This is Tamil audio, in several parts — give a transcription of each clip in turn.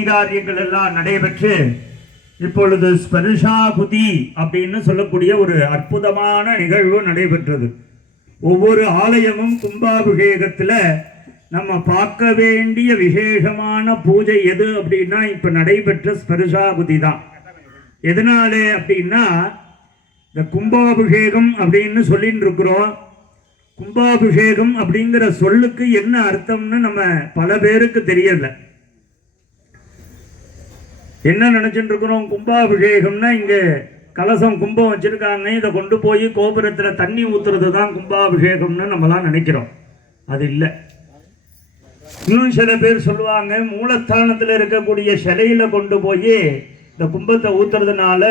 கைகாரியங்கள் எல்லாம் நடைபெற்று இப்பொழுது ஸ்பர்ஷாபுதி அப்படின்னு சொல்லக்கூடிய ஒரு அற்புதமான நிகழ்வு நடைபெற்றது. ஒவ்வொரு ஆலயமும் கும்பாபிஷேகத்தில் நம்ம பார்க்க வேண்டிய விசேஷமான பூஜை எது அப்படின்னா இப்ப நடைபெற்ற ஸ்பர்ஷாபுதி தான். எதனாலே அப்படின்னா இந்த கும்பாபிஷேகம் அப்படின்னு சொல்லிட்டு இருக்கிறோம். கும்பாபிஷேகம் அப்படிங்கிற சொல்லுக்கு என்ன அர்த்தம்னு நம்ம பல பேருக்கு தெரியல. என்ன நினைச்சுட்டு இருக்கிறோம், கும்பாபிஷேகம்னா இங்க கலசம் கும்பம் வச்சிருக்காங்க, இதை கொண்டு போய் கோபுரத்துல தண்ணி ஊத்துறது தான் கும்பாபிஷேகம்னு நம்மலாம் நினைக்கிறோம். அது இல்லை. இன்னும் சில பேர் சொல்லுவாங்க, மூலஸ்தானத்தில் இருக்கக்கூடிய சிலையில கொண்டு போய் இந்த கும்பத்தை ஊத்துறதுனால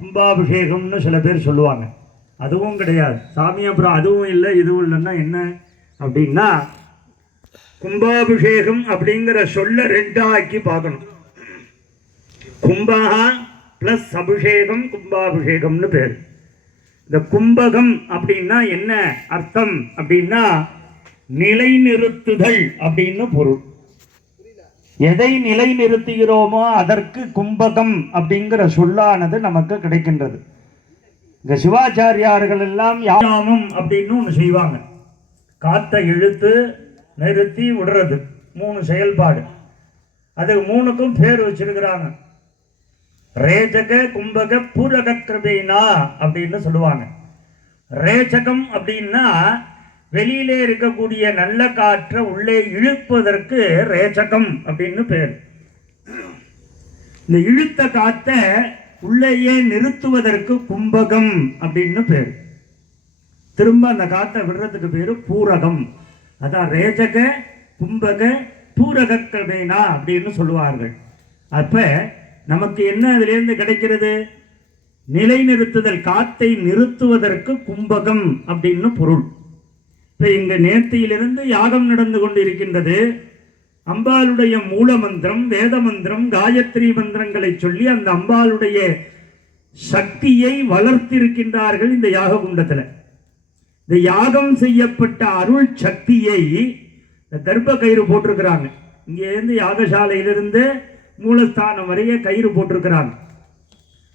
கும்பாபிஷேகம்னு சில பேர் சொல்லுவாங்க. அதுவும் கிடையாது சாமி. அப்புறம் அதுவும் இல்லை இதுவும் இல்லைன்னா என்ன அப்படின்னா, கும்பாபிஷேகம் அப்படிங்கிற சொல்ல ரெண்டாக்கி பார்க்கணும். கும்பகா பிளஸ் அபிஷேகம் கும்பாபிஷேகம்னு பேர். இந்த கும்பகம் அப்படின்னா என்ன அர்த்தம் அப்படின்னா நிலைநிறுத்துதல் அப்படின்னு பொருள். எதை நிலைநிறுத்துகிறோமோ அதற்கு கும்பகம் அப்படிங்கிற சொல்லானது நமக்கு கிடைக்கின்றது. இந்த சிவாச்சாரியார்கள் எல்லாம் யாமம் அப்படின்னு ஒன்று செய்வாங்க. காத்தை இழுத்து நிறுத்தி விடுறது 3 செயல்பாடு. அது 3க்கும் பேர் வச்சிருக்கிறாங்க. ரேச்சக கும்பக பூரக கிருபைனா அப்படின்னு சொல்லுவாங்க. ரேச்சகம் அப்படின்னா வெளியிலே இருக்கக்கூடிய நல்ல காற்றை உள்ளே இழுப்பதற்கு ரேச்சகம் அப்படின்னு பேர். இந்த இழுத்த காற்றை உள்ளேயே நிறுத்துவதற்கு கும்பகம் அப்படின்னு பேர். திரும்ப அந்த காற்றை விடுறதுக்கு பேரு பூரகம். அதான் ரேச்சக கும்பக பூரக கிருபைனா அப்படின்னு சொல்லுவார்கள். அப்ப நமக்கு என்ன அதிலிருந்து கிடைக்கிறது? நிலைநிறுத்துதல், காத்தை நிறுத்துவதற்கு கும்பகம் அப்படின்னு பொருள். இப்ப இங்க நேர்த்தியிலிருந்து யாகம் நடந்து கொண்டு இருக்கின்றது. அம்பாளுடைய மூல மந்திரம், வேத மந்திரம், காயத்ரி மந்திரங்களை சொல்லி அந்த அம்பாளுடைய சக்தியை வளர்த்திருக்கின்றார்கள் இந்த யாக குண்டத்துல. இந்த யாகம் செய்யப்பட்ட அருள் சக்தியை தர்ப்ப கயிறு போட்டிருக்கிறாங்க. இங்க இருந்து யாகசாலையிலிருந்து மூலஸ்தானம் வரைய கயிறு போட்டிருக்கிறாங்க.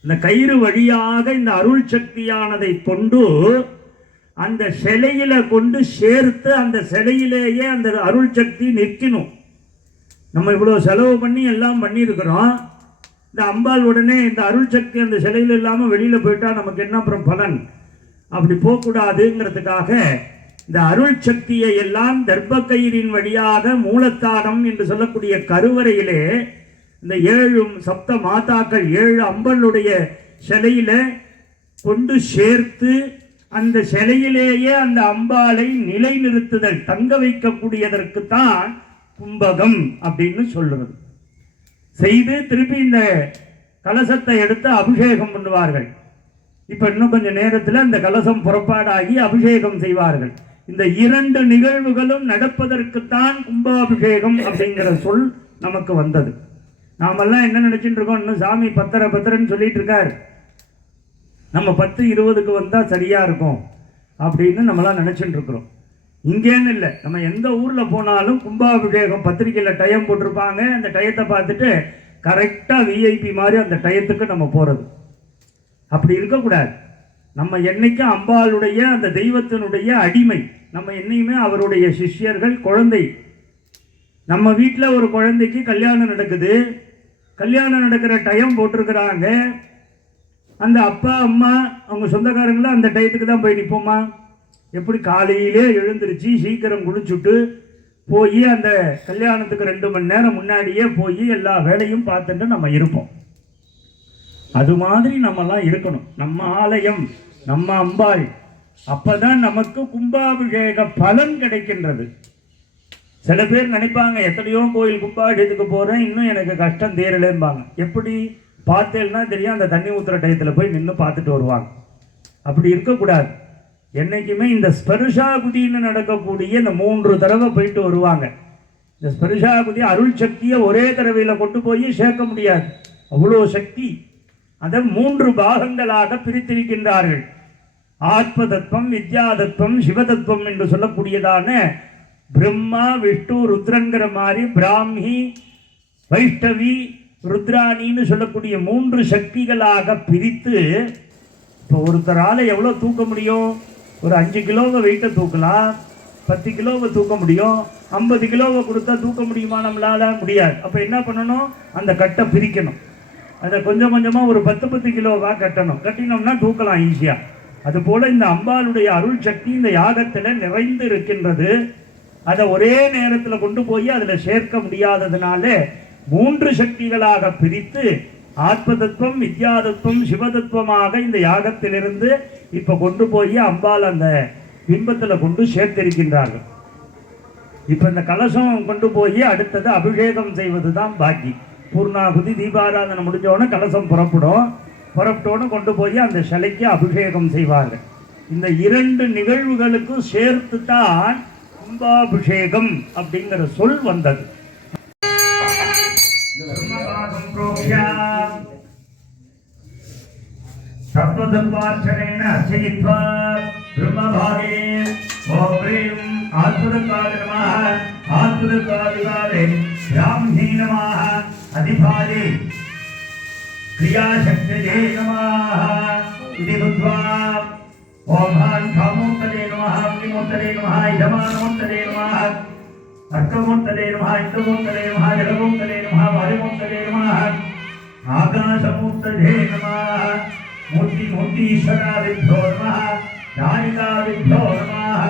அந்த கயிறு வழியாக இந்த அருள் சக்தியானதை கொண்டு அந்த சிலையில கொண்டு சேர்த்து அந்த சிலையிலேயே அந்த அருள் சக்தி நிற்கணும். நம்ம இவ்வளவு செலவு பண்ணி எல்லாம் பண்ணியிருக்கிறோம். இந்த அம்பாள் உடனே இந்த அருள் சக்தி அந்த சிலையில் இல்லாம வெளியில போயிட்டா நமக்கு என்ன அப்புறம் பலன்? அப்படி போகக்கூடாதுங்கிறதுக்காக இந்த அருள் சக்தியை எல்லாம் தர்ப்ப கயிறின் வழியாக மூலஸ்தானம் என்று சொல்லக்கூடிய கருவறையிலே இந்த 7 சப்த மாதாக்கள் 7 அம்பளுடைய சிலையில கொண்டு சேர்த்து அந்த சிலையிலேயே அந்த அம்பாளை நிலைநிறுத்துதல், தங்க வைக்கக்கூடியதற்கு தான் கும்பகம் அப்படின்னு சொல்றது. செய்து திருப்பி இந்த கலசத்தை எடுத்து அபிஷேகம் பண்ணுவார்கள். இப்ப இன்னும் கொஞ்ச நேரத்தில் அந்த கலசம் புறப்பாடாகி அபிஷேகம் செய்வார்கள். இந்த 2 நிகழ்வுகளும் நடப்பதற்குத்தான் கும்பாபிஷேகம் அப்படிங்கிற சொல் நமக்கு வந்தது. நாமெல்லாம் என்ன நினைச்சிட்டு இருக்கோம், இன்னும் சாமி பத்திரன்னு சொல்லிட்டு இருக்காரு, நம்ம 10-20க்கு வந்தா சரியா இருக்கும் அப்படின்னு நம்மளாம் நினைச்சுட்டு இருக்கிறோம். இங்கேன்னு இல்லை, நம்ம எந்த ஊர்ல போனாலும் கும்பாபிஷேகம் பத்திரிகையில டயம் போட்டிருப்பாங்க. அந்த டயத்தை பார்த்துட்டு கரெக்டா விஐபி மாதிரி அந்த டயத்துக்கு நம்ம போறது. அப்படி இருக்கக்கூடாது. நம்ம என்னைக்கும் அம்பாளுடைய அந்த தெய்வத்தினுடைய அடிமை. நம்ம என்னைக்குமே அவருடைய சிஷ்யர்கள், குழந்தை. நம்ம வீட்டில் ஒரு குழந்தைக்கு கல்யாணம் நடக்குது. கல்யாணம் நடக்கிற டைம் போட்டிருக்கிறாங்க. அந்த அப்பா அம்மா அவங்க சொந்தக்காரங்களும் அந்த டயத்துக்கு தான் போய் நிற்போமா? எப்படி காலையிலே எழுந்திருச்சு சீக்கிரம் குளிச்சுட்டு போய் அந்த கல்யாணத்துக்கு 2 மணி நேரம் முன்னாடியே போய் எல்லா வேலையும் பார்த்துட்டு நம்ம இருப்போம். அது மாதிரி நம்மலாம் இருக்கணும். நம்ம ஆலயம், நம்ம அம்பாள், அப்பதான் நமக்கு கும்பாபிஷேக பலன் கிடைக்கின்றது. சில பேர் நினைப்பாங்க, எத்தனையோ கோயில் கும்பாபிஷேகத்துக்கு போறேன், இன்னும் எனக்கு கஷ்டம் தீரலேம்பாங்க. எப்படி பார்த்தேன்னா தெரியும், அந்த தண்ணி ஊத்துற டயத்தில் போய் நின்று பார்த்துட்டு வருவாங்க. அப்படி இருக்கக்கூடாது. என்னைக்குமே இந்த ஸ்பர்ஷாகுதின்னு நடக்கக்கூடிய இந்த 3 தடவை போயிட்டு வருவாங்க. இந்த ஸ்பர்ஷாகுதி அருள் சக்தியை ஒரே தடவையில் கொண்டு போய் சேர்க்க முடியாது, அவ்வளோ சக்தி. அதை 3 பாகங்களாக பிரித்திருக்கின்றார்கள். ஆத்ம தத்துவம், வித்யா தத்துவம், சிவதத்துவம் என்று சொல்லக்கூடியதான பிரம்மா விஷ்ணு ருத்ரங்கிற மாதிரி பிராமி வைஷ்ணவி ருத்ராணின்னு சொல்லக்கூடிய 3 சக்திகளாக பிரித்து, இப்போ ஒருத்தரால் எவ்வளோ தூக்க முடியும்? ஒரு 5 கிலோவை வெயிட்டை தூக்கலாம், 10 கிலோவை தூக்க முடியும். 50 கிலோவை கொடுத்தா தூக்க முடியுமா? நம்மளால முடியாது. அப்போ என்ன பண்ணணும்? அந்த கட்டை பிரிக்கணும். அதை கொஞ்சம் கொஞ்சமாக ஒரு 10 கிலோவாக கட்டணும். கட்டினோம்னா தூக்கலாம் ஈஸியாக. அதுபோல் இந்த அம்பாளுடைய அருள் சக்தி இந்த யாகத்தில் நிறைந்து இருக்கின்றது. அதை ஒரே நேரத்தில் கொண்டு போய் அதில் சேர்க்க முடியாததுனால 3 சக்திகளாக பிரித்து ஆத்ம தத்துவம், வித்யா தத்துவம், சிவதத்துவமாக இந்த யாகத்திலிருந்து இப்போ கொண்டு போய் அம்பாள் அந்த பிம்பத்தில் கொண்டு சேர்த்திருக்கின்றார்கள். இப்போ இந்த கலசம் கொண்டு போய் அடுத்தது அபிஷேகம் செய்வது தான் பாக்கி. பூர்ணாகுதி தீபாராதனை முடிஞ்சோடனே கலசம் புறப்பட்டோன்னு கொண்டு போய் அந்த சிலைக்கு அபிஷேகம் செய்வார்கள். இந்த 2 நிகழ்வுகளுக்கும் சேர்த்து தான் கும்பாபிஷேகம் அப்படிங்கிற சொல் வந்தது. தத்வதத்வார்ச்சனேன அர்ச்சயித்வா பிரம்மபாகே ஓம் ப்ரீம் ஆத்மதத்வாய நமः ஆத்மதத்வாதிகாலே பிராம்ஹே நமः அதிபாலே क्रियाशक्तिजे नमः इति बुद्ध्वा ओम हां कामोत्तरे नमः विमोत्तरे नमः यजमानोत्तरे नमः अर्कमोत्तरे नमः इंद्रमोत्तरे नमः जलमोत्तरे नमः वायुमोत्तरे नमः आकाशमोत्तरे नमः मूर्तिश्वरादिभ्यो नमः नायिकादिभ्यो नमः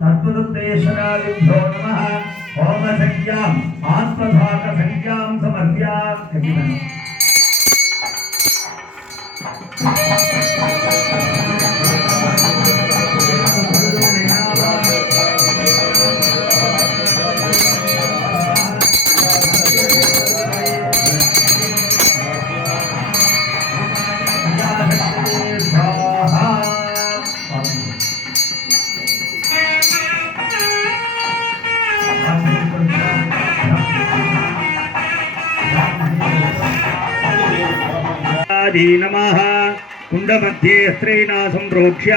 तत्त्वदुत्तेश्वरादिभ्यो नमः ओम संज्ञाम् आत्मभाग संज्ञाम् समर्प्यामि। नमः कुंडमध्ये स्त्रीना संप्रोक्ष्य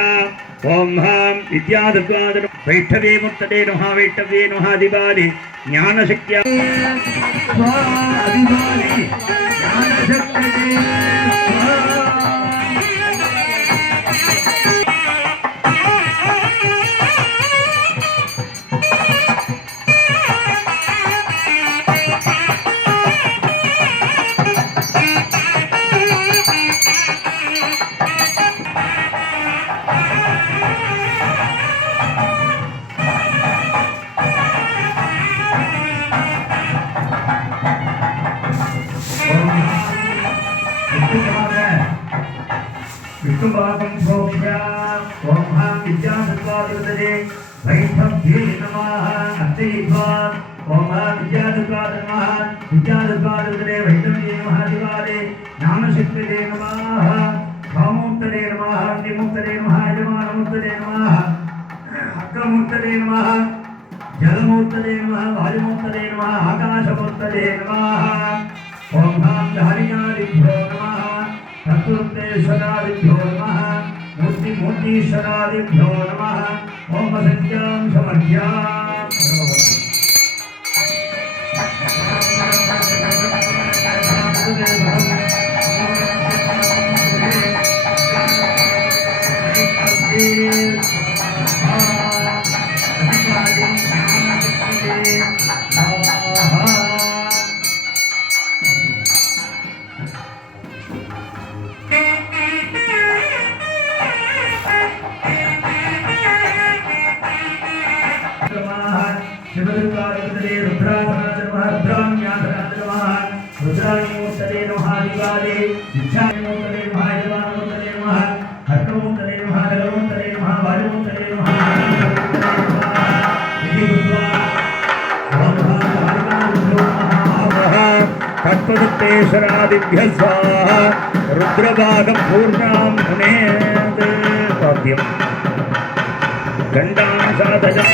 ओम हां विद्यादद्वादन वैष्णवे मुक्तदे नमः वैष्णवे नमः दिवाले ज्ञानशक्त्या दिवाले ज्ञानशक्तिये विष्णुभागं प्रोक्ष्य ओम हां विद्यादत्वादृतये वैष्णव्ये नमः अत्ययित्वा ओम हां विद्यादत्वादृतये वैष्णव्ये नमः दिवाले ज्ञानशक्तिये नमः कामोत्तरे नमः निमुक्तरे नमः यजमानमुत्तरे नमः अग्रमुत्तरे नमः जलमुत्तरे नमः वायुमुत्तरे नमः आकाशमुत्तरे नमः ओम हां धारियादिभ्यो नमः तत्त्वोत्तेश्वरादिभ्यो नमः मूर्तिश्वरादिभ्यो नमः ओम संज्ञां समर्प्यामि। रुद्राणीमूर्तये नमः दिवाले दीक्षामूर्तये नमः यजमानमूर्तये नमः हर्कमूर्तये नमः जलमूर्तये नमः वायुमूर्तये नमः इति बुद्ध्वा तत्त्वदत्तेश्वरादिभ्यः स्वाहा रुद्रभागं पूर्णां मुनेः पाद्यं गण्डां साधनं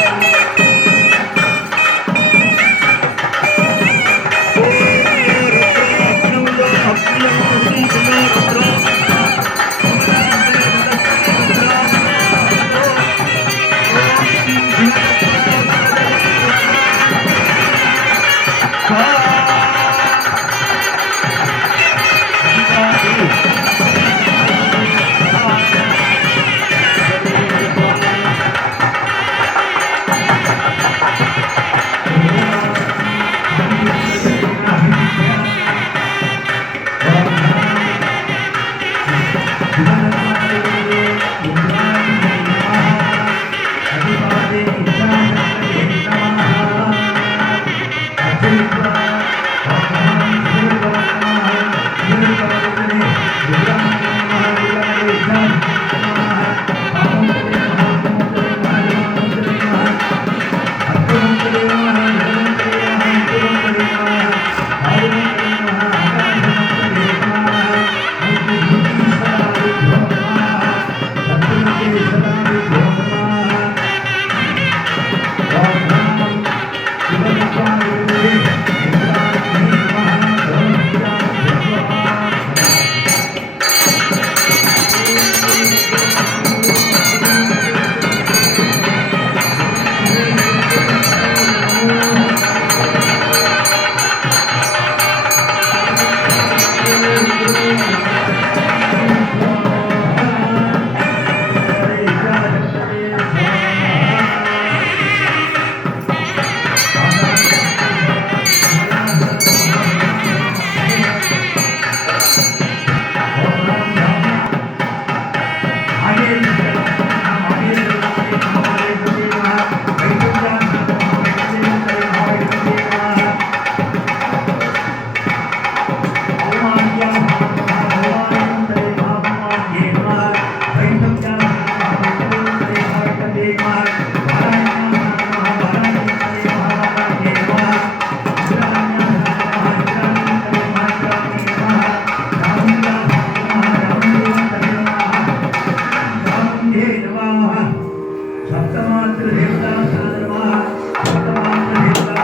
नमः सप्तमात्र देवता नमः सप्तमात्र देवता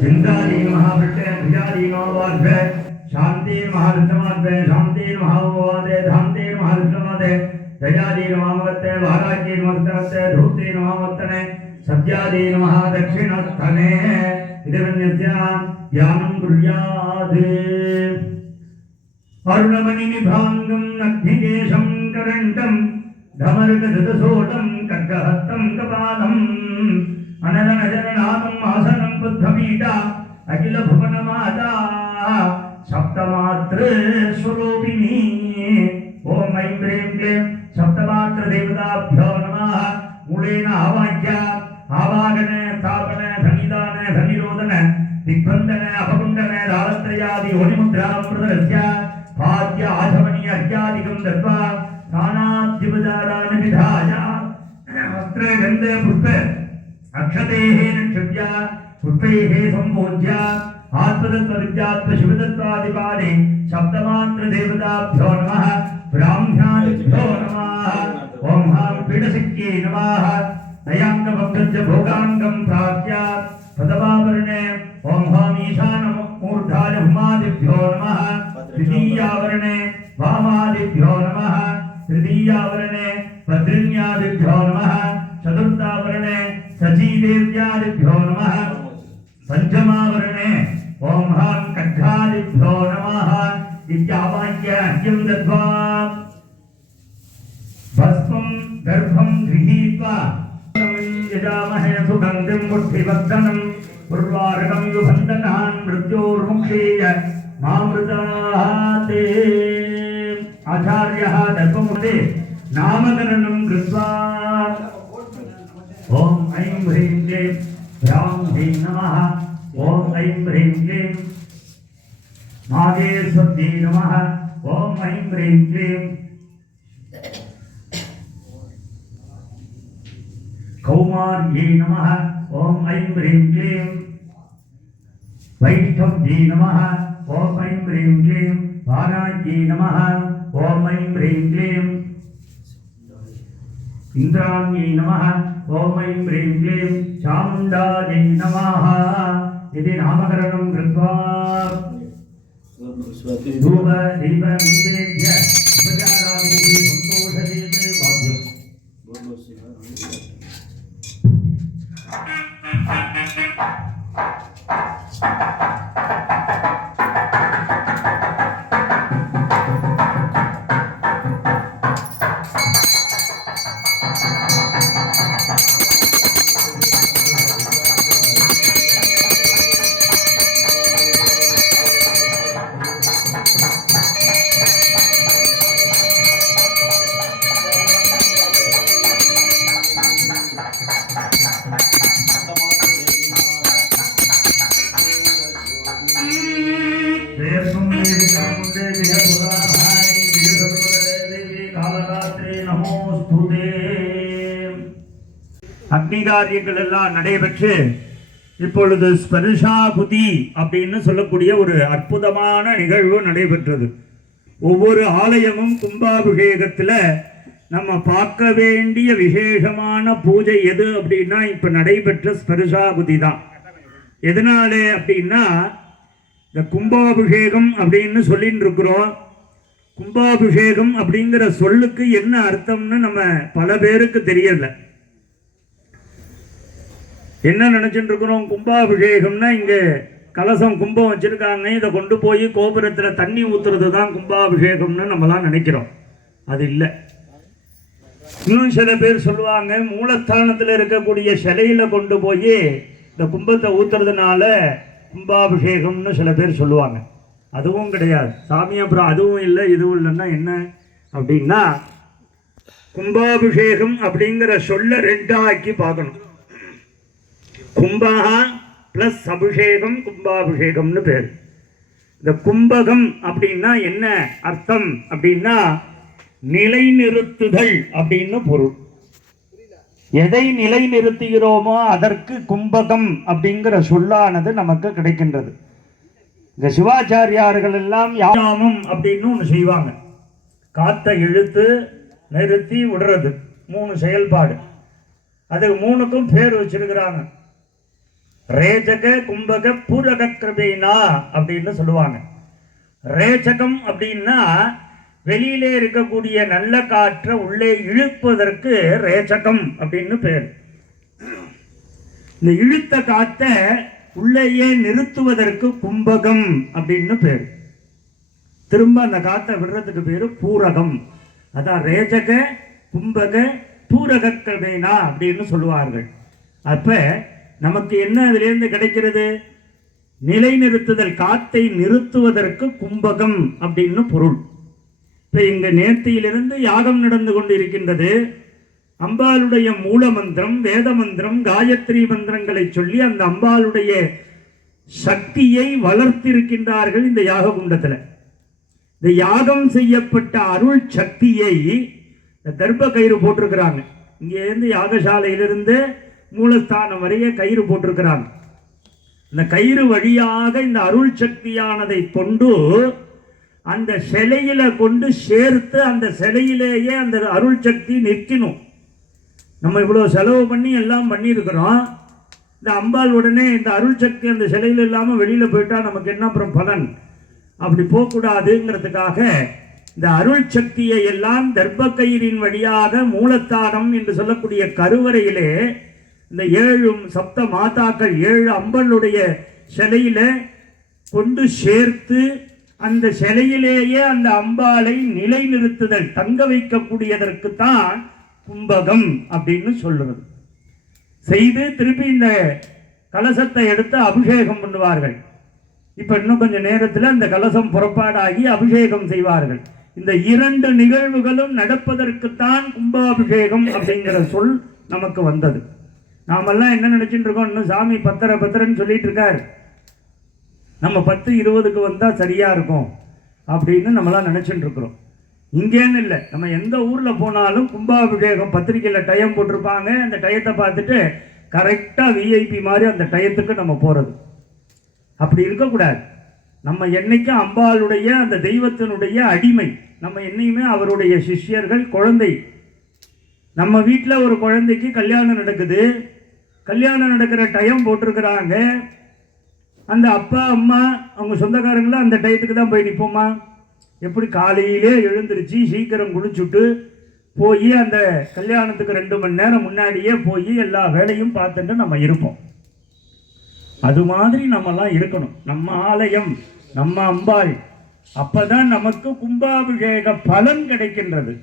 जिंदारी महावृत्ते भिजारी नववाद्वे शांति महारुद्रमाद्वे शांति महावादे धांति महारुद्रमादे दयादी नमामवत्ते वाराजी नमस्तवत्ते धूति नमामवत्तने सत्यादी नमः दक्षिणस्थने इदवन्यस्यां ध्यानं कुर्यात् अरुणमणिनिभाङ्गं नग्निकेशं करण्डं धमरुकधृतसोटं खड्गहस्तं कपालम् अनलनजरनाथं आसनं बुद्धपीठा अखिल भुवनमाता सप्तमात्र स्वरूपिणी ओम ऐं ह्रीं क्लीं सप्तमात्र देवताभ्यो नमः मूलेन आवाह्य आवागन स्थापन धनिदान धनिरोधन दिग्बन्धन अपकुण्डन दारत्रयादि होनिमुद्रामृतस्य पाद्य आचमनीय अर्घ्यादिकं दत्त्वा स्नानाद्युपचारान् विधाय वस्त्र गन्ध पुष्प अक्षतेः निक्षिप्य पुष्पैः सम्पूज्य आत्मतत्त्वविद्यात्म शिवतत्त्वादिपादे सप्तमात्र देवताभ्यो नमः ब्राह्मणादिभ्यो नमः ओम हां पीडसिक्के नमः नयाङ्गभक्तस्य भोगाङ्गं प्राप्य प्रथमावरणे ओम हां ईशानमूर्धाय हुमादिभ्यो नमः द्वितीयावरणे वामादिभ्यो नमः तृतीयावरणे भद्रिण्यादिभ्यो नमः चतुर्थावरणे सचीदेव्यादिभ्यो नमः पंचमावरणे ओम हां खड्गादिभ्यो नमः इत्यावाक्य अर्घ्यं दत्त्वा भस्मं गर्भं गृहीत्वा यजामहे सुगन्धिं मुष्टिबद्धनं उर्वारुकं युबन्धनान् मृत्योर्मुक्षीय मामृताते आचार्यः दर्पमुदे नामकरणं कृत्वा ओम ऐं ह्रीं क्लीं ब्राह्मी नमः ओम ऐं ह्रीं क्लीं मागेश्वर्यै नमः ओम ऐं ह्रीं क्लीं कौमार्यै नमः ओम ऐं ह्रीं क्लीं वैष्णव्यै नमः ओम ऐं ह्रीं क्लीं वाराह्यै नमः ओम ऐं ह्रीं क्लीं इंद्राण्यै नमः ओम ऐं ह्रीं क्लीं चामुण्डायै नमः इति नामकरणं कृत्वा धूप दीप नैवेद्य उपचारादिभिः सन्तोषयेत् वाद्यम् அக்னிகாரியங்கள் எல்லாம் நடைபெற்று இப்பொழுது ஸ்பர்ஷாகுதி அப்படின்னு சொல்லக்கூடிய ஒரு அற்புதமான நிகழ்வு நடைபெற்றது. ஒவ்வொரு ஆலயமும் கும்பாபிஷேகத்துல நம்ம பார்க்க வேண்டிய விசேஷமான பூஜை எது அப்படின்னா இப்ப நடைபெற்ற ஸ்பர்ஷாகுதி தான். எதனாலே அப்படின்னா இந்த கும்பாபிஷேகம் அப்படின்னு சொல்லிட்டு இருக்கிறோம். கும்பாபிஷேகம் அப்படிங்கிற சொல்லுக்கு என்ன அர்த்தம்னு நம்ம பல பேருக்கு தெரியல. என்ன நினைச்சுட்டு இருக்கிறோம், கும்பாபிஷேகம்னா இங்க கலசம் கும்பம் வச்சிருக்காங்க, இதை கொண்டு போய் கோபுரத்துல தண்ணி ஊத்துறது தான் கும்பாபிஷேகம்னு நம்மலாம் நினைக்கிறோம். அது இல்லை. இன்னும் சில பேர் சொல்லுவாங்க, மூலஸ்தானத்தில் இருக்கக்கூடிய சிலையில கொண்டு போய் இந்த கும்பத்தை ஊத்துறதுனால கும்பாபிஷேகம்னு சில பேர் சொல்லுவாங்க. அதுவும் கிடையாது சாமி. அப்புறம் அதுவும் இல்லை இதுவும் இல்லைன்னா என்ன அப்படின்னா, கும்பாபிஷேகம் அப்படிங்கிற சொல்ல ரெண்டாக்கி பார்க்கணும். கும்பகா பிளஸ் அபிஷேகம் கும்பாபிஷேகம்னு பேர். இந்த கும்பகம் அப்படின்னா என்ன அர்த்தம் அப்படின்னா நிலைநிறுத்துதல் அப்படின்னு பொருள். எதை நிலைநிறுத்துகிறோமோ அதற்கு கும்பகம் அப்படிங்கிற சொல்லானது நமக்கு கிடைக்கின்றது. இந்த சிவாச்சாரியார்கள் எல்லாம் யாமம் அப்படின்னு ஒன்று செய்வாங்க. காத்தை இழுத்து நிறுத்தி விடுறது 3 செயல்பாடு. அது 3க்கும் பேர் வச்சிருக்கிறாங்க. ரேஜக கும்பக பூரக கிருபைனா அப்படின்னு சொல்லுவாங்க. ரேஜகம் அப்படின்னா வெளியிலே இருக்கக்கூடிய நல்ல காற்றை உள்ளே இழுப்பதற்கு ரேஜகம் அப்படின்னு பேர். இந்த இழுத்த காற்றை உள்ளேயே நிறுத்துவதற்கு கும்பகம் அப்படின்னு பேர். திரும்ப அந்த காற்றை விடுறதுக்கு பேரு பூரகம். அதான் ரேஜக கும்பக பூரக கிருபைனா அப்படின்னு சொல்லுவார்கள். அப்ப நமக்கு என்ன அதிலிருந்து கிடைக்கிறது? நிலைநிறுத்துதல், காத்தை நிறுத்துவதற்கு கும்பகம் அப்படின்னு பொருள். இப்ப இங்க நேர்த்தியிலிருந்து யாகம் நடந்து கொண்டிருக்கின்றது. அம்பாளுடைய மூல மந்திரம், வேத மந்திரம், காயத்ரி மந்திரங்களை சொல்லி அந்த அம்பாளுடைய சக்தியை வளர்த்திருக்கின்றார்கள் இந்த யாக குண்டத்துல. இந்த யாகம் செய்யப்பட்ட அருள் சக்தியை தர்ப்ப கயிறு போட்டிருக்கிறாங்க. இங்கேருந்து யாகசாலையிலிருந்து மூலஸ்தானம் வரைய கயிறு போட்டிருக்கிறாங்க. இந்த கயிறு வழியாக இந்த அருள் சக்தியானதை கொண்டு அந்த சிலையில கொண்டு சேர்த்து அந்த சிலையிலேயே அந்த அருள் சக்தி நிற்கணும். நம்ம இவ்வளவு செலவு பண்ணி எல்லாம் பண்ணியிருக்கிறோம். இந்த அம்பாள் உடனே இந்த அருள் சக்தி அந்த சிலையில் இல்லாமல் வெளியில போயிட்டா நமக்கு என்ன அப்புறம் பலன்? அப்படி போகக்கூடாதுங்கிறதுக்காக இந்த அருள் சக்தியை எல்லாம் தர்ப்ப கயிறின் வழியாக மூலத்தானம் என்று சொல்லக்கூடிய கருவறையிலே இந்த 7 சப்த மாதாக்கள் 7 அம்பளுடைய சிலையில கொண்டு சேர்த்து அந்த சிலையிலேயே அந்த அம்பாளை நிலைநிறுத்துதல், தங்க வைக்கக்கூடியதற்கு தான் கும்பகம் அப்படின்னு சொல்லுவது. செய்து திருப்பி இந்த கலசத்தை எடுத்து அபிஷேகம் பண்ணுவார்கள். இப்ப இன்னும் கொஞ்ச நேரத்தில் அந்த கலசம் புறப்பாடாகி அபிஷேகம் செய்வார்கள். இந்த 2 நிகழ்வுகளும் நடப்பதற்குத்தான் கும்பாபிஷேகம் அப்படிங்கிற சொல் நமக்கு வந்தது. நாமெல்லாம் என்ன நினைச்சிட்டு இருக்கோம்? இன்னும் சாமி பத்திரன்னு சொல்லிட்டு இருக்காரு. நம்ம 10-20க்கு வந்தா சரியா இருக்கும் அப்படின்னு நம்மளாம் நினைச்சுட்டு இருக்கிறோம். இங்கேன்னு இல்லை, நம்ம எந்த ஊர்ல போனாலும் கும்பாபிஷேகம் பத்திரிகையில டைம் போட்டிருப்பாங்க. அந்த டயத்தை பார்த்துட்டு கரெக்டா விஐபி மாதிரி அந்த டயத்துக்கு நம்ம போறது. அப்படி இருக்கக்கூடாது. நம்ம என்னைக்கும் அம்பாளுடைய அந்த தெய்வத்தினுடைய அடிமை. நம்ம என்னையுமே அவருடைய சிஷ்யர்கள், குழந்தை. நம்ம வீட்டில் ஒரு குழந்தைக்கு கல்யாணம் நடக்குது. கல்யாணம் நடக்கிற டைம் போட்டிருக்கிறாங்க. அந்த அப்பா அம்மா அவங்க சொந்தக்காரங்களும் அந்த டயத்துக்கு தான் போய் நிற்போமா? எப்படி காலையிலே எழுந்திருச்சு சீக்கிரம் குளிச்சுட்டு போய் அந்த கல்யாணத்துக்கு 2 மணி நேரம் முன்னாடியே போய் எல்லா வேலையும் பார்த்துட்டு நம்ம இருப்போம். அது மாதிரி நம்மலாம் இருக்கணும். நம்ம ஆலயம், நம்ம அம்பாள். அப்பதான் நமக்கு கும்பாபிஷேக பலன் கிடைக்கின்றது.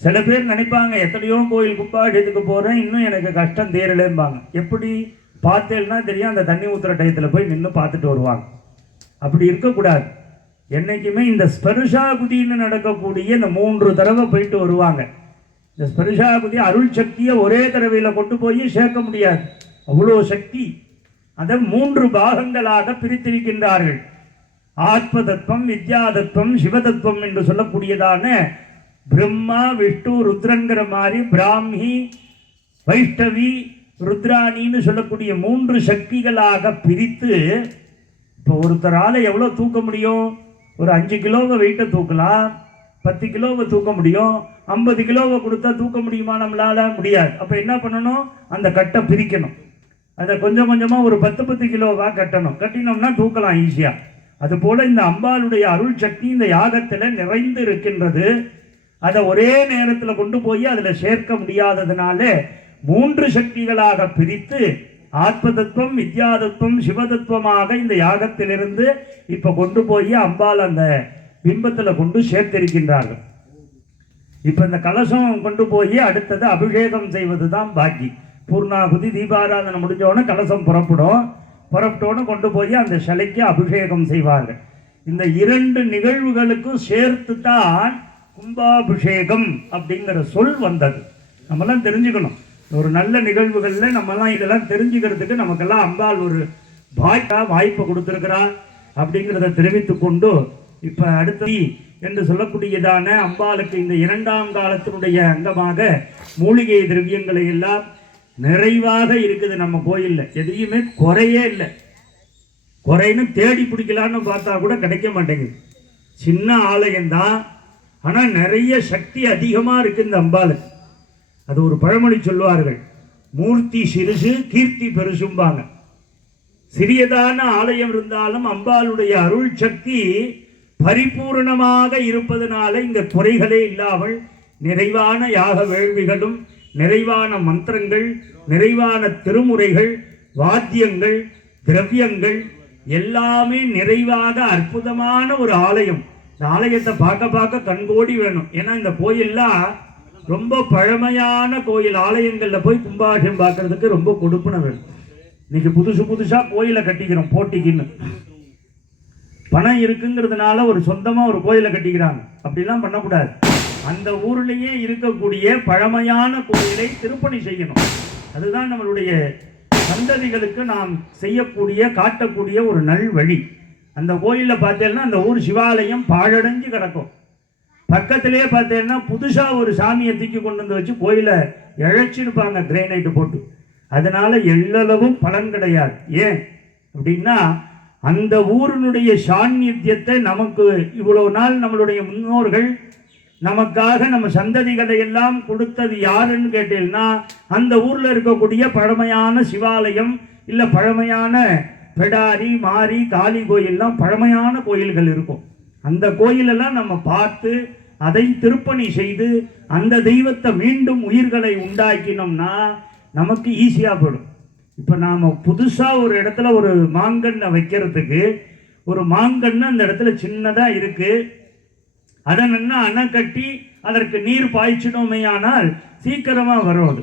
சில பேர் நினைப்பாங்க, எத்தனையோ கோயில் கும்பாபிஷேகத்துக்கு போறேன், இன்னும் எனக்கு கஷ்டம் தீரலேம்பாங்க. எப்படி பார்த்தேன்னா தெரியும், அந்த தண்ணி ஊத்துற டயத்தில் போய் நின்று பார்த்துட்டு வருவாங்க. அப்படி இருக்கக்கூடாது. என்னைக்குமே இந்த ஸ்பர்ஷாகுதின்னு நடக்கக்கூடிய இந்த 3 தடவை போயிட்டு வருவாங்க. இந்த ஸ்பர்ஷாகுதி அருள் சக்தியை ஒரே தடவையில கொண்டு போய் சேர்க்க முடியாது, அவ்வளோ சக்தி. அதை 3 பாகங்களாக பிரித்திருக்கின்றார்கள். ஆத்ம தத்துவம், வித்யா தத்துவம், சிவதத்துவம் என்று சொல்லக்கூடியதான பிரம்மா விஷ்ணு ருத்ரங்கிற மாதிரி பிராமி வைஷ்ணவி ருத்ராணின்னு சொல்லக்கூடிய 3 சக்திகளாக பிரித்து, இப்போ ஒருத்தரால எவ்வளவு தூக்க முடியும்? ஒரு 5 கிலோவை வெயிட்டை தூக்கலாம், 10 கிலோவை தூக்க முடியும். 50 கிலோவை கொடுத்தா தூக்க முடியுமா? நம்மளால முடியாது. அப்ப என்ன பண்ணணும்? அந்த கட்டை பிரிக்கணும். அதை கொஞ்சம் கொஞ்சமா ஒரு 10 கிலோவா கட்டணும். கட்டினோம்னா தூக்கலாம் ஈஸியா. அது போல இந்த அம்பாளுடைய அருள் சக்தி இந்த யாகத்துல நிறைந்து இருக்கின்றது. அதை ஒரே நேரத்தில் கொண்டு போய் அதுல சேர்க்க முடியாததுனால 3 சக்திகளாக பிரித்து ஆத்ம தத்துவம், வித்யா தத்துவம், சிவதத்துவமாக இந்த யாகத்திலிருந்து இப்ப கொண்டு போய் அம்பாள் அந்த பிம்பத்துல கொண்டு சேர்த்திருக்கின்றார்கள். இப்ப இந்த கலசம் கொண்டு போய் அடுத்தது அபிஷேகம் செய்வதுதான் பாக்கி. பூர்ணாகுதி தீபாராதனை முடிஞ்சோடனே கலசம் புறப்பட்டோன்னு கொண்டு போய் அந்த சிலைக்கு அபிஷேகம் செய்வார்கள். இந்த 2 நிகழ்வுகளுக்கும் சேர்த்து தான் கும்பாபிஷேகம் அப்படிங்கிற சொல் வந்தது. நம்மலாம் தெரிஞ்சுக்கணும். ஒரு நல்ல நிகழ்வுகள்ல நம்மலாம் இதெல்லாம் தெரிஞ்சுக்கிறதுக்கு நமக்கெல்லாம் அம்பாள் ஒரு வாய்ப்பை கொடுத்திருக்கிறா அப்படிங்கிறத தெரிவித்துக் கொண்டு இப்ப அடுத்த என்று சொல்லக்கூடியதான அம்பாளுக்கு இந்த 2ஆம் காலத்தினுடைய அங்கமாக மூலிகை திரவியங்களை எல்லாம் நிறைவாக இருக்குது. நம்ம கோயில்ல எதையுமே குறையே இல்லை. குறைன்னு தேடி பிடிக்கலான்னு பார்த்தா கூட கிடைக்க மாட்டேங்குது. சின்ன ஆலயம்தான், ஆனா நிறைய சக்தி அதிகமா இருக்கு இந்த அம்பாளுக்கு. அது ஒரு பழமொழி சொல்லுவார்கள், மூர்த்தி சிறுசு கீர்த்தி பெருசும்பாங்க. சிறியதான ஆலயம் இருந்தாலும் அம்பாளுடைய அருள் சக்தி பரிபூர்ணமாக இருப்பதனால இங்க குறைகளே இல்லாமல் நிறைவான யாக வேள்விகளும் நிறைவான மந்திரங்கள், நிறைவான திருமுறைகள், வாத்தியங்கள், திரவியங்கள் எல்லாமே நிறைவாக அற்புதமான ஒரு ஆலயம். இந்த ஆலயத்தை பார்க்க பார்க்க கண்கோடி வேணும். ஏன்னா இந்த கோயில்லாம் ரொம்ப பழமையான கோயில். ஆலயங்கள்ல போய் கும்பாபிஷேகம் பார்க்கறதுக்கு ரொம்ப கொடுப்பன வேணும். இன்னைக்கு புதுசா கோயிலை கட்டிக்கிறோம் போட்டிக்குன்னு. பணம் இருக்குங்கிறதுனால ஒரு சொந்தமா ஒரு கோயிலை கட்டிக்கிறாங்க. அப்படிலாம் பண்ணக்கூடாது. அந்த ஊர்லயே இருக்கக்கூடிய பழமையான கோயிலை திருப்பணி செய்யணும். அதுதான் நம்மளுடைய சந்ததிகளுக்கு நாம் செய்யக்கூடிய காட்டக்கூடிய ஒரு நல் வழி. அந்த கோயிலில் பார்த்தேன்னா அந்த ஊர் சிவாலயம் பாழடைஞ்சு கிடக்கும். பக்கத்திலேயே பார்த்தேன்னா புதுசா ஒரு சாமியை தூக்கி கொண்டு வந்து வச்சு கோயிலை இழைச்சிருப்பாங்க கிரேனைட் போட்டு. அதனால எல்லளவும் பலன் கிடையாது. ஏன் அப்படின்னா அந்த ஊரினுடைய சாநித்தியத்தை நமக்கு இவ்வளவு நாள் நம்மளுடைய முன்னோர்கள் நமக்காக நம்ம சந்ததிகளை எல்லாம் கொடுத்தது யாருன்னு கேட்டீங்கன்னா அந்த ஊர்ல இருக்கக்கூடிய பழமையான சிவாலயம் இல்ல பழமையான பெடாரி மாரி காளி கோயில்லாம் பழமையான கோயில்கள் இருக்கும். அந்த கோயிலெல்லாம் நம்ம பார்த்து அதை திருப்பணி செய்து அந்த தெய்வத்தை மீண்டும் உயிர்களை உண்டாக்கினோம்னா நமக்கு ஈஸியா போடும். இப்ப நாம புதுசா ஒரு இடத்துல ஒரு மாங்கன்னை வைக்கிறதுக்கு ஒரு மாங்கன்னு அந்த இடத்துல சின்னதா இருக்கு. அதை நல்லா அணை கட்டி அதற்கு நீர் பாய்ச்சினோமையானால் சீக்கிரமா வரும்.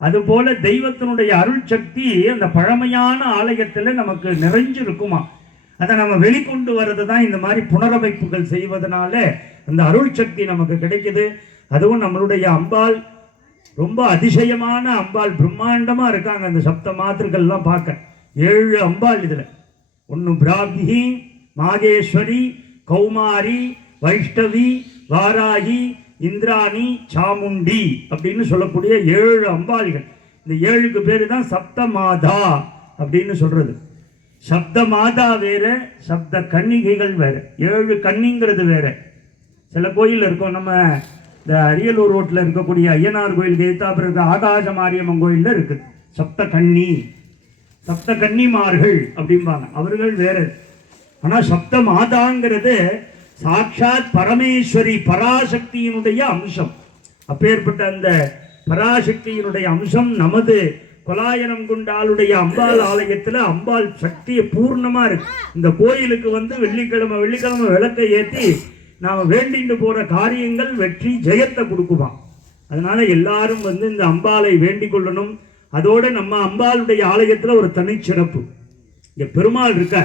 அதுபோல தெய்வத்தினுடைய அருள் சக்தி அந்த பழமையான ஆலயத்துல நமக்கு நிறைஞ்சிருக்குமா. அதை நம்ம வெளிக்கொண்டு வர்றது தான் இந்த மாதிரி புனரமைப்புகள் செய்வதனால அந்த அருள் சக்தி நமக்கு கிடைக்குது. அதுவும் நம்மளுடைய அம்பாள் ரொம்ப அதிசயமான அம்பாள், பிரம்மாண்டமா இருக்காங்க. அந்த சப்த மாத்திரைகள்லாம் பார்க்க 7 அம்பாள் இதுல. ஒன்னு பிராகி, மாகேஸ்வரி, கௌமாரி, வைஷ்ணவி, வாராகி, இந்திராணி, சாமுண்டி அப்படின்னு சொல்லக்கூடிய 7 அம்பாள்கள். இந்த 7க்கு பேரு தான் சப்த மாதா அப்படின்னு சொல்றது. சப்த மாதா வேற, சப்த கன்னிகைகள் வேற. 7 கன்னிங்கிறது வேற. சில கோயில் இருக்கும். நம்ம இந்த அரியலூர் ரோட்ல இருக்கக்கூடிய ஐயனார் கோயிலுக்கு எதிர்த்தாப்புல இருக்க ஆகாச மாரியம்மன் கோயில்ல இருக்கு சப்த கன்னி, சப்த கன்னிமார்கள் அப்படிம்பாங்க. அவர்கள் வேற. ஆனா சப்த மாதாங்கிறது சாட்சாத் பரமேஸ்வரி பராசக்தியினுடைய அம்சம். அப்பேற்பட்ட அந்த பராசக்தியினுடைய அம்சம் நமது கொலாயனம் கொண்டாளுடைய அம்பாள் ஆலயத்துல அம்பாள் சக்தியை பூர்ணமா இருக்கு. இந்த கோயிலுக்கு வந்து வெள்ளிக்கிழமை விளக்கை ஏற்றி நாம வேண்டிட்டு போற காரியங்கள் வெற்றி ஜெயத்தை கொடுக்குமா. அதனால எல்லாரும் வந்து இந்த அம்பாளை வேண்டிக் கொள்ளணும். அதோட நம்ம அம்பாளுடைய ஆலயத்துல ஒரு தனிச்சிறப்பு. இங்க பெருமாள் இருக்க.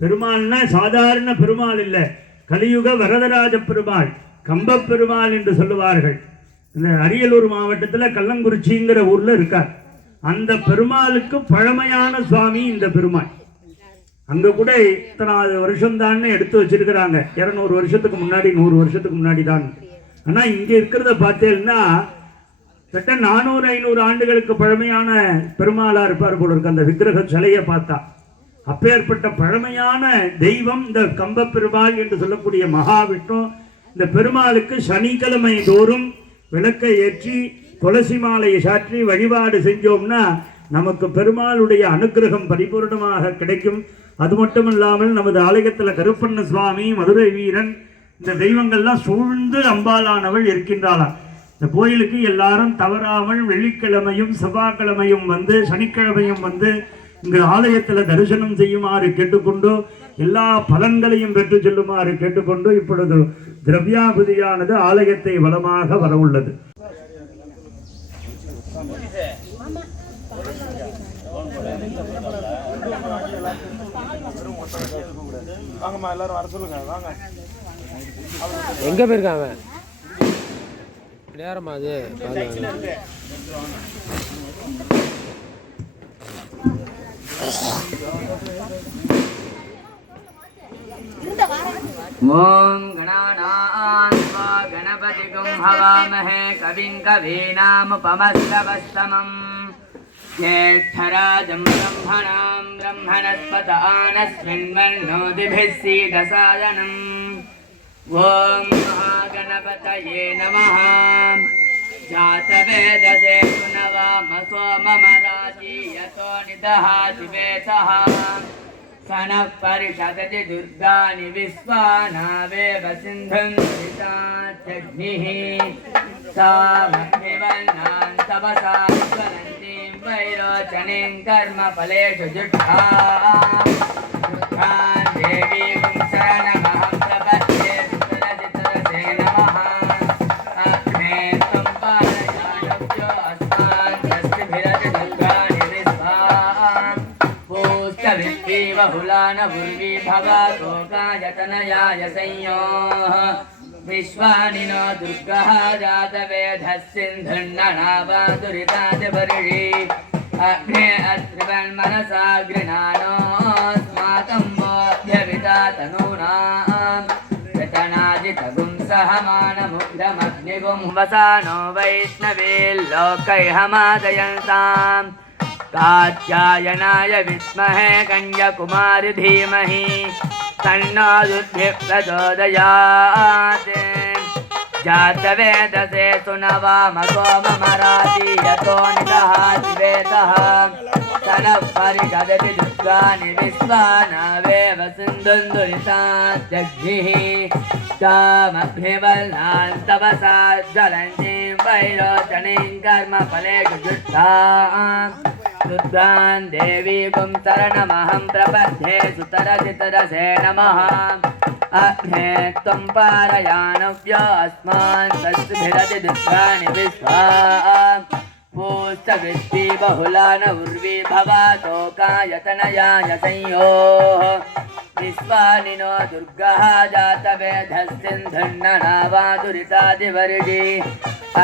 பெருமாள்னா சாதாரண பெருமாள் இல்லை, கலியுக வரதராஜ பெருமாள், கம்ப பெருமாள் என்று சொல்லுவார்கள். இந்த அரியலூர் மாவட்டத்துல கள்ளங்குறிச்சிங்கிற ஊர்ல இருக்கார். அந்த பெருமாளுக்கு பழமையான சுவாமி இந்த பெருமாள். அங்க கூட இத்தனாவது வருஷம் தான் எடுத்து வச்சிருக்கிறாங்க. 200 வருஷத்துக்கு முன்னாடி 100 வருஷத்துக்கு முன்னாடி தான். ஆனா இங்க இருக்கிறத பார்த்தேன்னா கிட்ட 400-500 ஆண்டுகளுக்கு பழமையான பெருமாளா இருப்பார் போல இருக்கு அந்த விக்கிரக சிலையை பார்த்தா. அப்பேற்பட்ட பழமையான தெய்வம் இந்த கம்ப பெருமாள் என்று சொல்லக்கூடிய மகாவிஷ்ணு. இந்த பெருமாளுக்கு சனிக்கிழமை தோறும் விளக்கை ஏற்றி துளசி மாலையை சாற்றி வழிபாடு செஞ்சோம்னா நமக்கு பெருமாளுடைய அனுகிரகம் பரிபூர்ணமாக கிடைக்கும். அது மட்டும் இல்லாமல் நமது ஆலயத்தில் கருப்பண்ண சுவாமி, மதுரை வீரன், இந்த தெய்வங்கள்லாம் சூழ்ந்து அம்பாளானவள் இருக்கின்றாளாம். இந்த கோயிலுக்கு எல்லாரும் தவறாமல் வெள்ளிக்கிழமையும் செவ்வாய்க்கிழமையும் வந்து சனிக்கிழமையும் வந்து இங்கு ஆலயத்தில் தரிசனம் செய்யுமாறு கேட்டுக்கொண்டு எல்லா பலன்களையும் பெற்று செல்லுமாறு கேட்டுக்கொண்டு இப்பொழுது திரவியாபதியானது ஆலயத்தை வளமாக வரவுள்ளது. எங்க போயிருக்காங்க? நேரமா அது ஓம் கணாநாம் ஸ்வா கணபதிகும் ஹவாமஹே கவிம் கவீனாமுபமஸ்ரவஸ்தமம் ஜேஷ்டராஜம் பிரம்மணாம் பிரம்மணஸ்பத ஆனஸ்மின்வர்ணோதிபிः சீதசாதனம் ஓம் மகாகணபதயே நமः जातवेदसे सुनवामसो मम राजीयतो निदहाति वेतः सनः परिषदति दुर्गानि विश्वानावेव सिन्धुं सितात्यग्निः तामग्निवर्णां तपसा ज्वलन्तीं वैरोचनीं कर्मफलेषु जुष्टां देवीं शरणमहं प्रपद्ये तुलसी तुलसे नमः बहुलान उर्वी भवतोकायतनयाय संयोः विश्वानि नो दुर्गः जातवेधः सिन्धुर्ननावादुरितादिवर्षि अग्ने अत्रिवन्मनसा गृणानोऽस्माकं बोध्यविता तनूनाम् यतनाजितगुं सहमानमुग्धमग्निगुं वसानो वैष्णवील्लोकैहमादयन्ताम् कात्यायनाय विद्महे कन्याकुमारी धीमहि तन्नो दुर्भिः प्रचोदयात् जातवेदसे सुनवामसो मम राजीयतो निदहाति वेतः सनः परिषदति दुर्गानि विश्वानावेव सिन्धुं दुरितात्यग्निः तामग्निवर्णां तपसा ज्वलन्तीं वैरोचनीं कर्मफलेषु जुष्टाम् दुर्गां देवीं शरणमहं प्रपद्ये सुतरजितरसे नमः अग्ने त्वं पारयानव्योऽस्मान् तस्भिरति दुर्गाणि विश्वा पूष्टवृष्टि बहुलान उर्वी भवतोकायतनयाय संयोः विश्वानि नो दुर्गः जातवेधः सिन्धुर्ननावादुरितादिवर्षि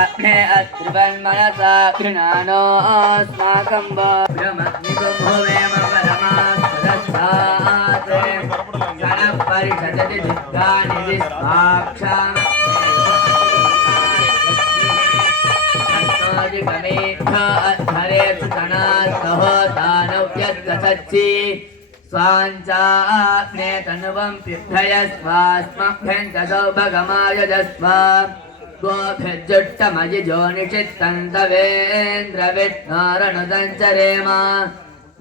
अग्ने अत्रिवन्मनसा गृणानोऽस्माकं वाग्रमग्निगुं भुवेम परमास्तदस्तात् सनः परिषदति दुर्गानि विश्वाक्षाम् अध्वरेषु तनास्तहो दानव्यस्तसच्चि स्वाञ्चाग्ने तनुवं पिभ्रयस्वास्मभ्यं च सौभगमायजस्व गोभिर्जुट्टमजिजोनिषित्तन्तवेन्द्रविष्णोरनुदञ्चरेम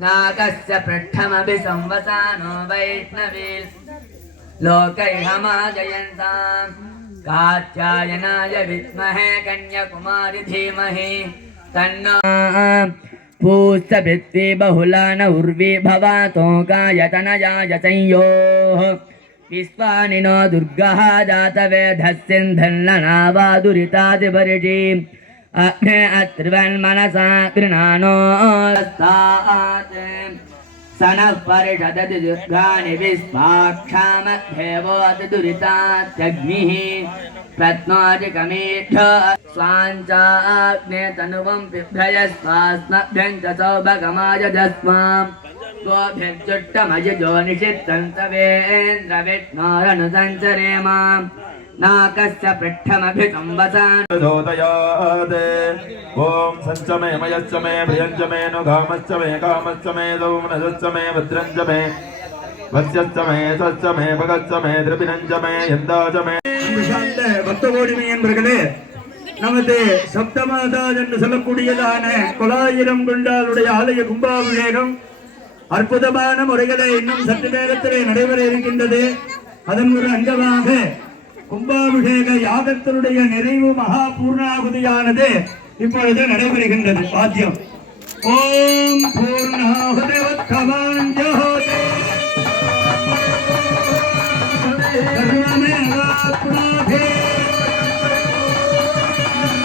नाकस्य पृष्ठमभि संवसानो वैष्णवील् लोकैहमाजयन्ताम् कात्यायनाय विद्महे कन्याकुमारी धीमहि तन्नो पूष्टभित्ति बहुलान उर्वी भवतोकायतनयाय संयोः विश्वानि नो दुर्गः जातवेधः सिन्धुर्ननावादुरितादिवर्षि अग्ने अत्रिवन्मनसा गृणानोऽस्तात् सनः परिषदति दुर्गाणि विश्वाक्षामध्येवोऽतिदुरितात्यग्निः प्रत्नोऽधिकमेढ्य स्वाञ्चाग्ने तनुवं पिभ्रयस्वास्मभ्यं च सौभगमायजस्व गोभिर्जुट्टमजिजोनिषित्तन्तवेन्द्रविष्णोरनुसञ्चरेम नाकस्य पृष्ठमभि संवसान् ॐ सञ्च मे मयश्च मे प्रियञ्च मे नुगामश्च मे कामश्च मे सौमनसश्च मे भद्रञ्च मे वत्स्यश्च मे स्वश्च मे भगश्च मे द्रविणञ्च मे यन्दाच मे பக்தகோடிமை என்பர்களே, நமது சப்தமாதா என்று சொல்லக்கூடியதான கொலாயிரம் கொண்டாளுடைய ஆலய கும்பாபிஷேகம் அற்புதமான முறைகளை இன்னும் சற்று நேரத்திலே நடைபெற இருக்கின்றது. அதன் ஒரு அங்கமாக கும்பாபிஷேக யாகத்தினுடைய நிறைவு மகா பூர்ணாகுதியானது இப்பொழுது நடைபெறுகின்றது. வாத்தியம் ஓம் பூர்ணாகுதவத்கவாஞ்சோதே கருணமேவாத்மாபே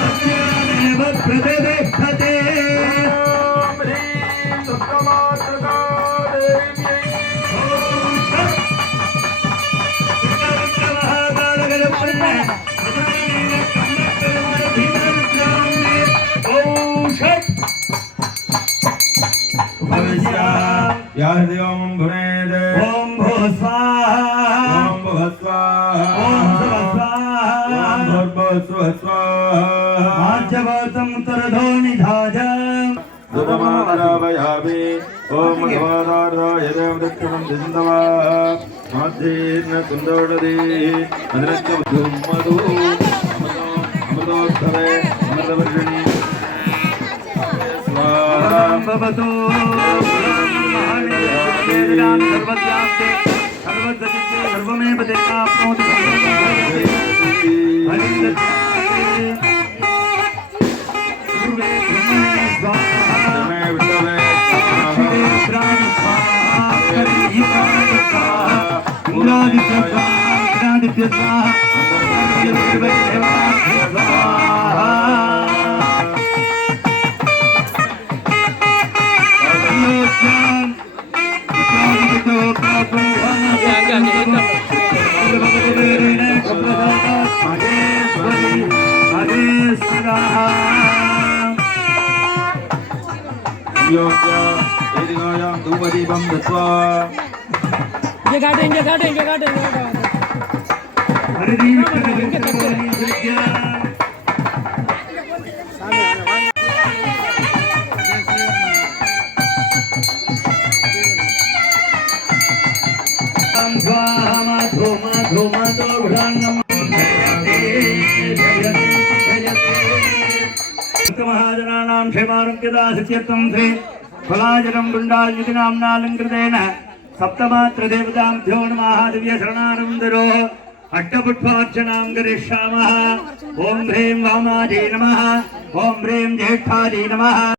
அத்யானேவ பிரதிஷ்டதே ஓம் ஹ்ரீம் துர்கமாத்ருகா தேவ்யை ஓம் தத் या हृदयों भुनेद ओम भूस्वाहा ओम भुवस्वाहा ओम सुवस्वाहा ओम भूर्भुवस्वाहा आज्यवतं तरधो निधाजम् सुतमादरावयामि ओम भगवदाराय देवदक्षिणं दिन्दवा माध्येन कुन्दोडदे मदनच्च मधु अमृतोत्तरे अमृतवर्षिणि स्वाहा भवतु सर्वज्ञाप्ते सर्वदजिते सर्वमेव देवाप्नोति ये गार्डन महाजनानां क्षेमारोग्यदा सत्यत्वं श्री फलाजनं गुण्डायुति नाम्नालङ्कृतेन सप्तमात्र देवताभ्यो नमः दिव्य शरणानन्दरो अष्टपुष्पार्चनां करिष्यामः ओम ह्रीं वामाजी नमः ओम ह्रीं ज्येष्ठाजी नमः।